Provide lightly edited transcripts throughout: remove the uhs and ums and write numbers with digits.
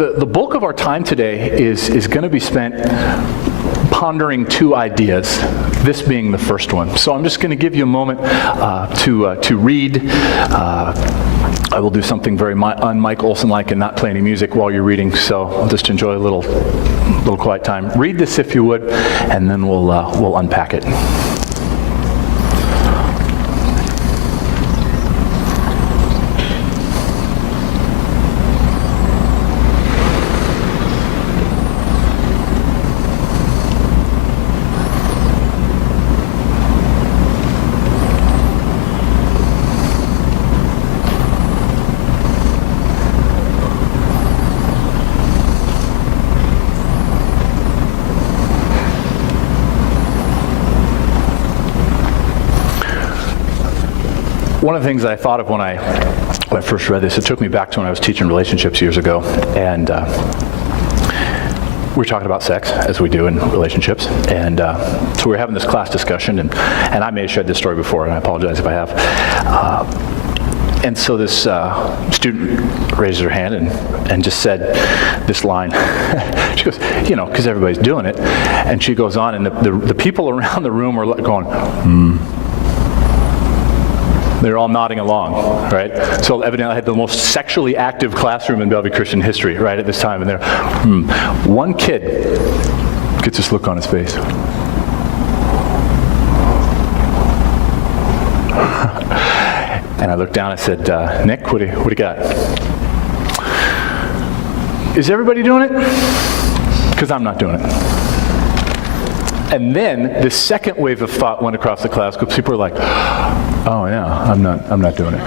The bulk of our time today is going to be spent pondering two ideas, this being the first one. So I'm just going to give you a moment to read. I will do something very Mike Olson-like and not play any music while you're reading, so just enjoy a little quiet time. Read this if you would, and then we'll unpack it. One of the things that I thought of when I first read this, it took me back to when I was teaching relationships years ago, and we were talking about sex, as we do in relationships, and so we were having this class discussion, and I may have shared this story before, and I apologize if I have. And so this student raised her hand and just said this line. She goes, because everybody's doing it, and she goes on, and the people around the room were going, They're all nodding along, right? So evidently I had the most sexually active classroom in Bellevue Christian history, right, at this time. And there, one kid gets this look on his face. And I looked down and I said, Nick, what do you got? Is everybody doing it? Because I'm not doing it. And then the second wave of thought went across the class because people were like, "Oh yeah, I'm not doing it."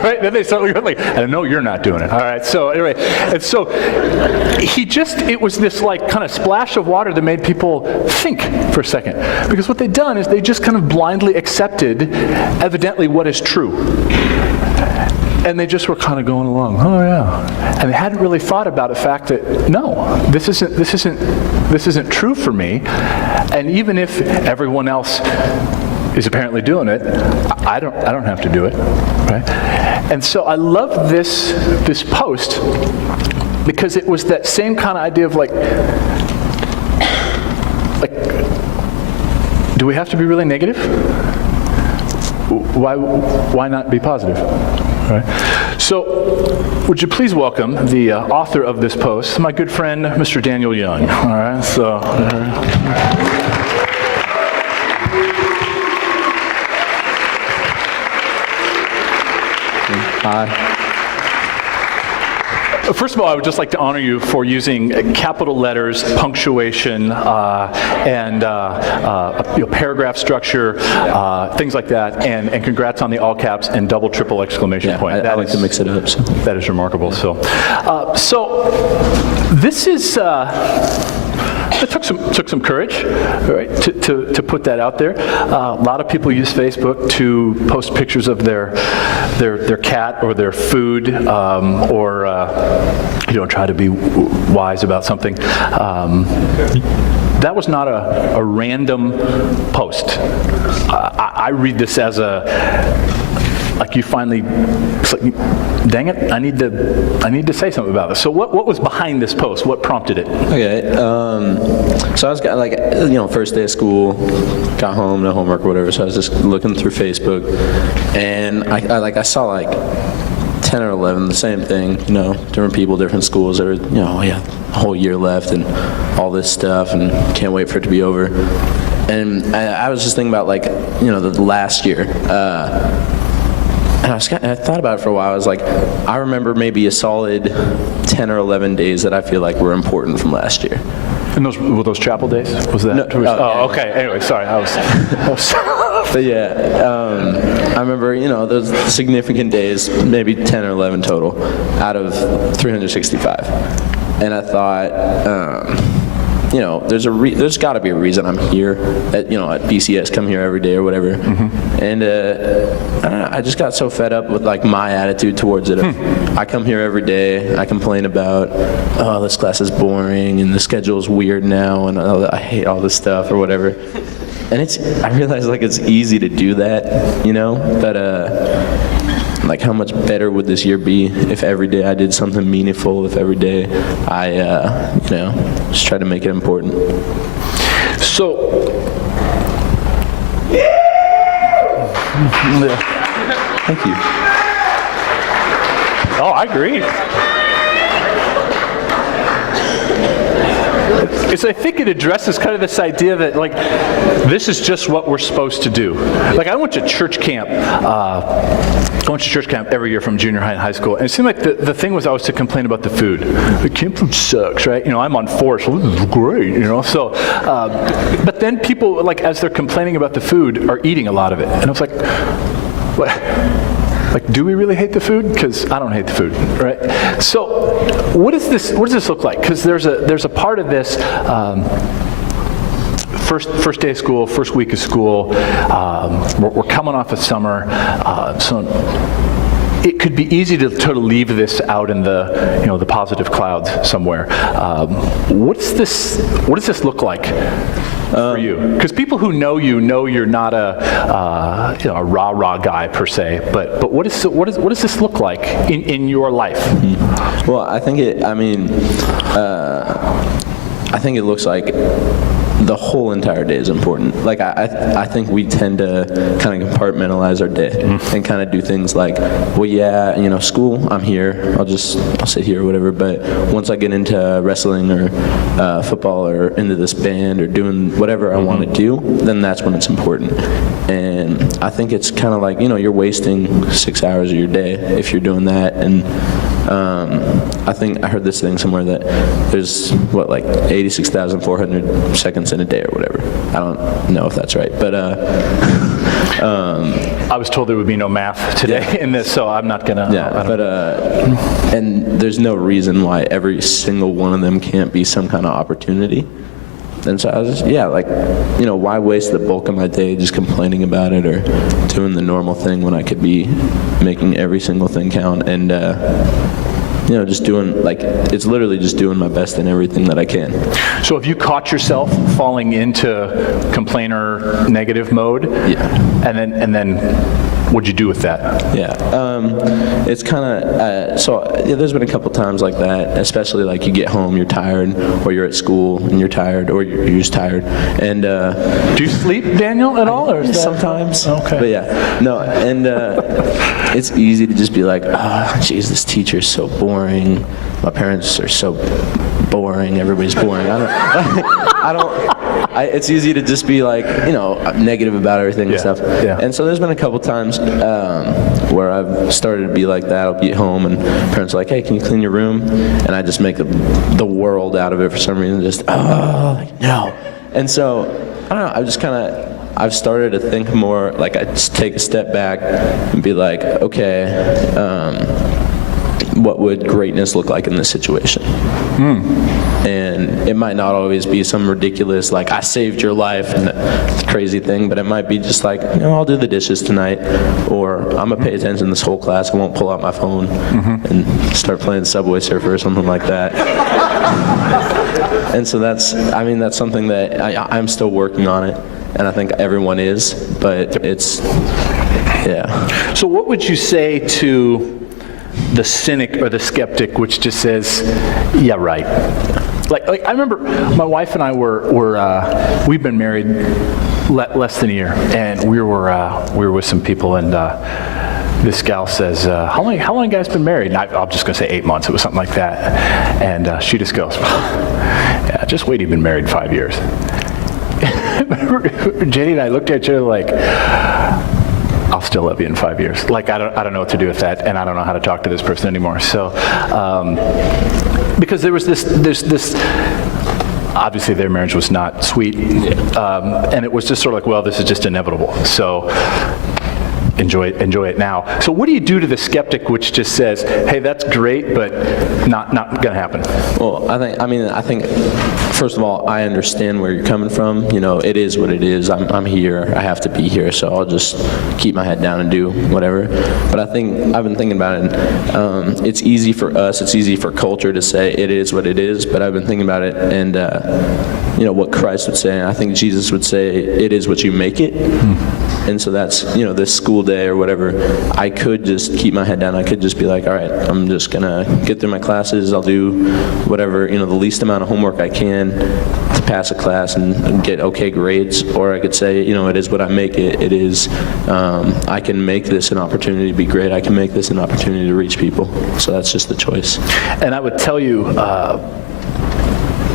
Right? Then they started looking like, "I know you're not doing it." All right. So anyway, and so it was this like kind of splash of water that made people think for a second, because what they'd done is they just kind of blindly accepted, evidently, what is true. And they just were kind of going along, oh yeah, and they hadn't really thought about the fact that no, this isn't true for me, and even if everyone else is apparently doing it, I don't have to do it, right? And so I love this post because it was that same kind of idea of like, do we have to be really negative? Why not be positive? Right. So, would you please welcome the author of this post, my good friend, Mr. Daniel Young. All right. So. Hi. First of all, I would just like to honor you for using capital letters, punctuation, and paragraph structure, things like that, and congrats on the all caps and double, triple exclamation point. I like to mix it up. So. That is remarkable. So this is. It took some courage, right, to put that out there. A lot of people use Facebook to post pictures of their cat or their food, or try to be wise about something. That was not a random post. I read this as like you finally, it's like, dang it, I need to say something about this. So what was behind this post? What prompted it? Okay, so I was first day of school, got home, no homework or whatever, so I was just looking through Facebook, and I saw like 10 or 11, the same thing, different people, different schools that are, a whole year left and all this stuff, and can't wait for it to be over. And I was just thinking about the last year. And I thought about it for a while. I was like, I remember maybe a solid 10 or 11 days that I feel like were important from last year. And were those chapel days? Was that? No, okay. Anyway, sorry. I was But yeah, I remember, those significant days, maybe 10 or 11 total, out of 365. And I thought, there's got to be a reason I'm here at BCS, come here every day or whatever. Mm-hmm. And I don't know, I just got so fed up with like my attitude towards it. I come here every day, I complain about, oh, this class is boring and the schedule is weird now and I hate all this stuff or whatever. And I realize like it's easy to do that, but like how much better would this year be if every day I did something meaningful, if every day I, just try to make it important. So, Thank you. oh, I agree. I think it addresses kind of this idea that, like, this is just what we're supposed to do. Like, I went to church camp. Every year from junior high and high school, and it seemed like the thing was always to complain about the food. The camp food sucks, right? I'm on 4, so this is great, So, but then people, like, as they're complaining about the food, are eating a lot of it, and I was like, what? Like, do we really hate the food? Because I don't hate the food, right? So, what does this look like? Because there's a part of this. First day of school, first week of school. We're coming off of summer, so it could be easy to leave this out in the positive clouds somewhere. What does this look like for you? Because people who know you're not a rah-rah guy per se, but what does this look like in your life? Well, I think it looks like the whole entire day is important. Like, I think we tend to kind of compartmentalize our day and kind of do things like, well, yeah, school, I'm here, I'll sit here or whatever, but once I get into wrestling or football or into this band or doing whatever I want to do, then that's when it's important. And I think it's kind of like, you're wasting 6 hours of your day if you're doing that. And I think I heard this thing somewhere that there's, 86,400 seconds in a day or whatever. I don't know if that's right, but I was told there would be no math today in this, so I'm not gonna. Yeah, and there's no reason why every single one of them can't be some kind of opportunity. And so I was just, why waste the bulk of my day just complaining about it or doing the normal thing when I could be making every single thing count and, just doing, it's literally just doing my best in everything that I can. So have you caught yourself falling into complainer negative mode? Yeah. And then what'd you do with that? Yeah. It's kind of, there's been a couple times like that, especially like you get home, you're tired, or you're at school and you're tired, or you're just tired. And do you sleep, Daniel, at all? Or is that... Sometimes. Okay. But yeah, no, and it's easy to just be like, geez, this teacher's so boring. My parents are so boring. Everybody's boring. It's easy to just be like, negative about everything and stuff. Yeah. And so there's been a couple times where I've started to be like that. I'll be at home and parents are like, hey, can you clean your room? And I just make the world out of it for some reason. Just, no. And so, I don't know, I've started to think more, like I just take a step back and be like, okay, what would greatness look like in this situation? And it might not always be some ridiculous, like, I saved your life and crazy thing, but it might be just like, I'll do the dishes tonight, or I'm going to pay attention this whole class, I won't pull out my phone and start playing Subway Surfer or something like that. And so that's something that I'm still working on it, and I think everyone is, but it's, yeah. So what would you say to the cynic or the skeptic, which just says, yeah, right? Like I remember my wife and I we've been married less than a year, and we were with some people, and this gal says, how long have you guys been married? And I'm just gonna say 8 months. It was something like that, and she just goes, yeah, just wait, you've been married 5 years. Jenny and I looked at each other like, I'll still love you in 5 years. Like, I don't know what to do with that, and I don't know how to talk to this person anymore. So, because there was this, obviously their marriage was not sweet, and it was just sort of like, well, this is just inevitable. So, enjoy it now. So what do you do to the skeptic which just says, hey, that's great, but not going to happen? Well, I think first of all, I understand where you're coming from. It is what it is. I'm here. I have to be here, so I'll just keep my head down and do whatever. But I've been thinking about it. It's easy for us. It's easy for culture to say it is what it is. But I've been thinking about it, and what Christ would say. And I think Jesus would say, it is what you make it. And so that's, this school day or whatever, I could just keep my head down. I could just be like, all right, I'm just going to get through my classes. I'll do whatever, the least amount of homework I can to pass a class and get okay grades. Or I could say, it is what I make it. It is, I can make this an opportunity to be great. I can make this an opportunity to reach people. So that's just the choice. And I would tell you,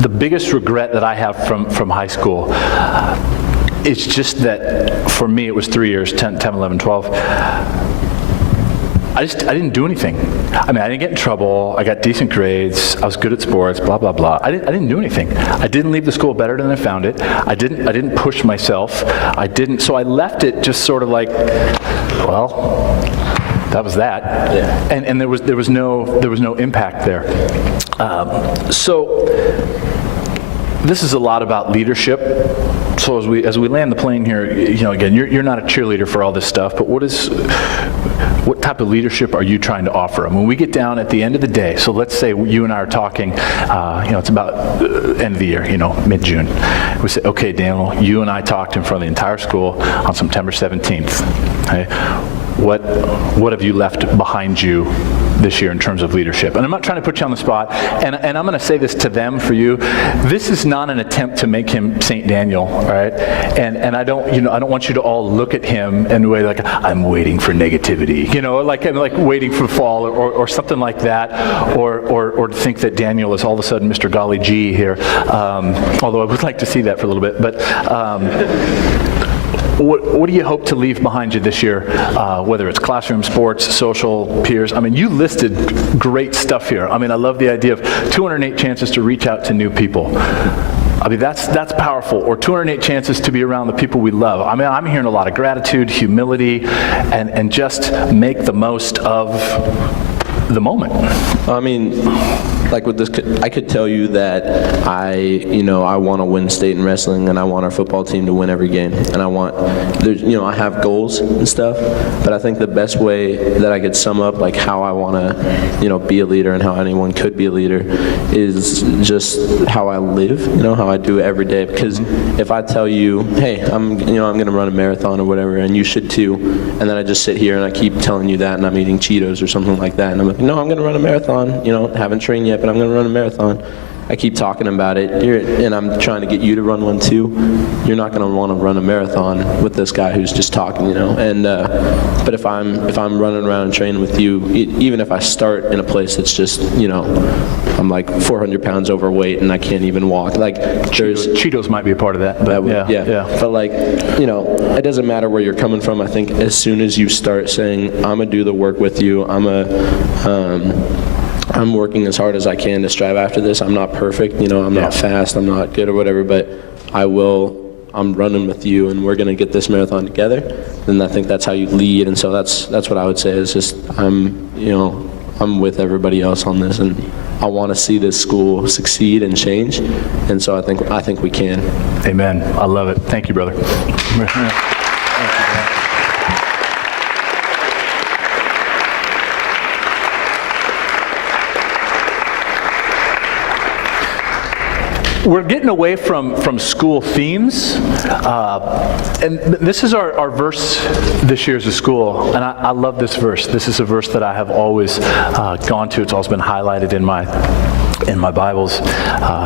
the biggest regret that I have from high school, it's just that for me it was 3 years, 10, 11, 12. I didn't do anything. I didn't get in trouble. I got decent grades. I was good at sports, blah, blah, blah. I didn't do anything. I didn't leave the school better than I found it. I didn't push myself. So I left it just sort of like, well, that was that. Yeah. And there was no impact there. So this is a lot about leadership. So as we land the plane here, again, you're not a cheerleader for all this stuff, but what type of leadership are you trying to offer? When we get down at the end of the day, so let's say you and I are talking, it's about end of the year, mid-June. We say, okay, Daniel, you and I talked in front of the entire school on September 17th. Okay? What have you left behind you this year in terms of leadership? And I'm not trying to put you on the spot, and I'm going to say this to them for you. This is not an attempt to make him Saint Daniel, all right? And I don't want you to all look at him in a way like, I'm waiting for negativity, like I'm like waiting for fall or something like that, or to think that Daniel is all of a sudden Mr. Golly G here, although I would like to see that for a little bit. But what do you hope to leave behind you this year, whether it's classroom, sports, social, peers? You listed great stuff here. I love the idea of 208 chances to reach out to new people. That's powerful. Or 208 chances to be around the people we love. I'm hearing a lot of gratitude, humility, and just make the most of the moment. Like with this, I could tell you that I want to win state in wrestling, and I want our football team to win every game, and I have goals and stuff. But I think the best way that I could sum up like how I want to, be a leader and how anyone could be a leader is just how I live, how I do it every day. Because if I tell you, hey, I'm going to run a marathon or whatever, and you should too, and then I just sit here and I keep telling you that, and I'm eating Cheetos or something like that, and I'm like, no, I'm going to run a marathon. Haven't trained yet, but I'm going to run a marathon. I keep talking about it, and I'm trying to get you to run one too. You're not going to want to run a marathon with this guy who's just talking, And but if I'm running around and training with you, even if I start in a place that's just, I'm like 400 pounds overweight and I can't even walk. Like Cheetos might be a part of that. But yeah. But like, it doesn't matter where you're coming from. I think as soon as you start saying, I'm gonna do the work with you, I'm working as hard as I can to strive after this. I'm not perfect, I'm not fast, I'm not good or whatever, but I'm running with you and we're gonna get this marathon together. And I think that's how you lead. And so that's what I would say is just, I'm with everybody else on this, and I want to see this school succeed and change. And so I think we can. Amen. I love it. Thank you, brother. We're getting away from school themes, and this is our verse this year as a school, and I love this verse. This is a verse that I have always gone to. It's always been highlighted in my Bibles.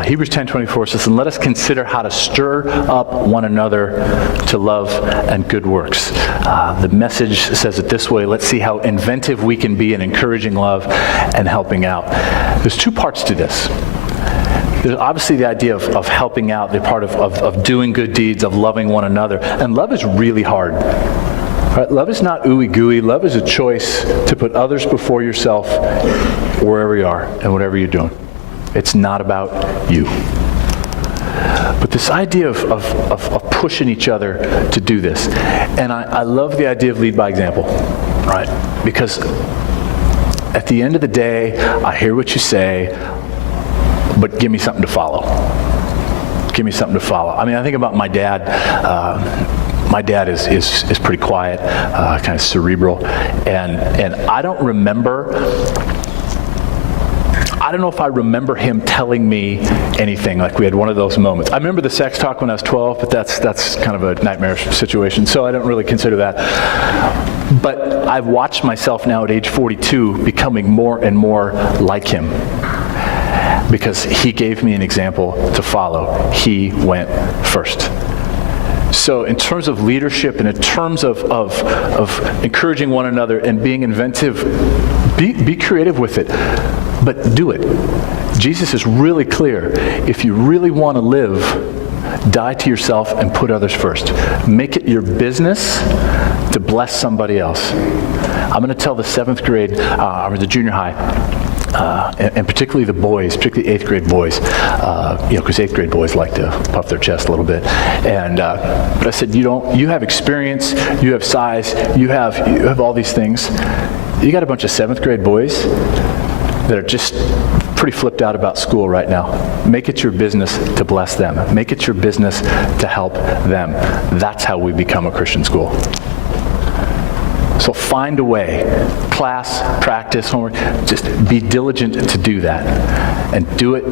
Hebrews 10:24 says, "And let us consider how to stir up one another to love and good works." The Message says it this way: let's see how inventive we can be in encouraging love and helping out. There's two parts to this. There's obviously the idea of helping out, the part of doing good deeds, of loving one another. And love is really hard. Right? Love is not ooey gooey. Love is a choice to put others before yourself wherever you are and whatever you're doing. It's not about you. But this idea of pushing each other to do this. And I love the idea of lead by example, right? Because at the end of the day, I hear what you say, but give me something to follow. Give me something to follow. I think about my dad. My dad is pretty quiet, kind of cerebral, and I don't remember I don't know if I remember him telling me anything. Like we had one of those moments. I remember the sex talk when I was 12, but that's kind of a nightmarish situation, so I don't really consider that. But I've watched myself now at age 42 becoming more and more like him, because he gave me an example to follow. He went first. So in terms of leadership and in terms of encouraging one another and being inventive, be creative with it, but do it. Jesus is really clear. If you really want to live, die to yourself and put others first. Make it your business to bless somebody else. I'm going to tell the 7th grade, or the junior high, and particularly the boys, particularly 8th grade boys, because 8th grade boys like to puff their chest a little bit. But I said, you have experience, you have size, you have all these things. You got a bunch of 7th grade boys that are just pretty flipped out about school right now. Make it your business to bless them. Make it your business to help them. That's how we become a Christian school. So find a way, class, practice, homework, just be diligent to do that. And do it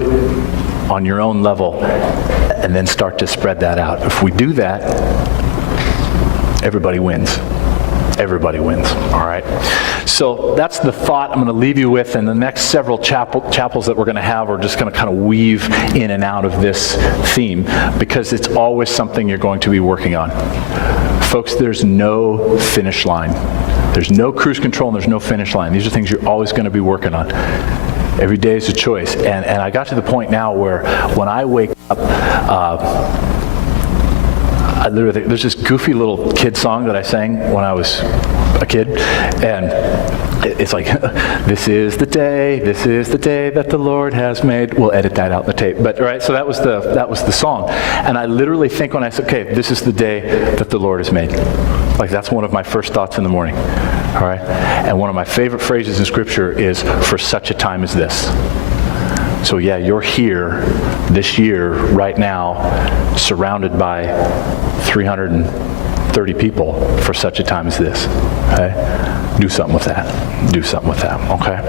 on your own level, and then start to spread that out. If we do that, everybody wins. Everybody wins, all right? So that's the thought I'm going to leave you with, and the next several chapels that we're going to have are just going to kind of weave in and out of this theme, because it's always something you're going to be working on. Folks, there's no finish line. There's no cruise control and there's no finish line. These are things you're always going to be working on. Every day is a choice. And I got to the point now where when I wake up, there's this goofy little kid song that I sang when I was a kid, and it's like, this is the day that the Lord has made. We'll edit that out in the tape. But right, so that was the song. And I literally think when I say, okay, this is the day that the Lord has made. Like that's one of my first thoughts in the morning. All right? And one of my favorite phrases in Scripture is, for such a time as this. So yeah, you're here this year, right now, surrounded by 330 people for such a time as this. Okay? Do something with that. Do something with that. Okay?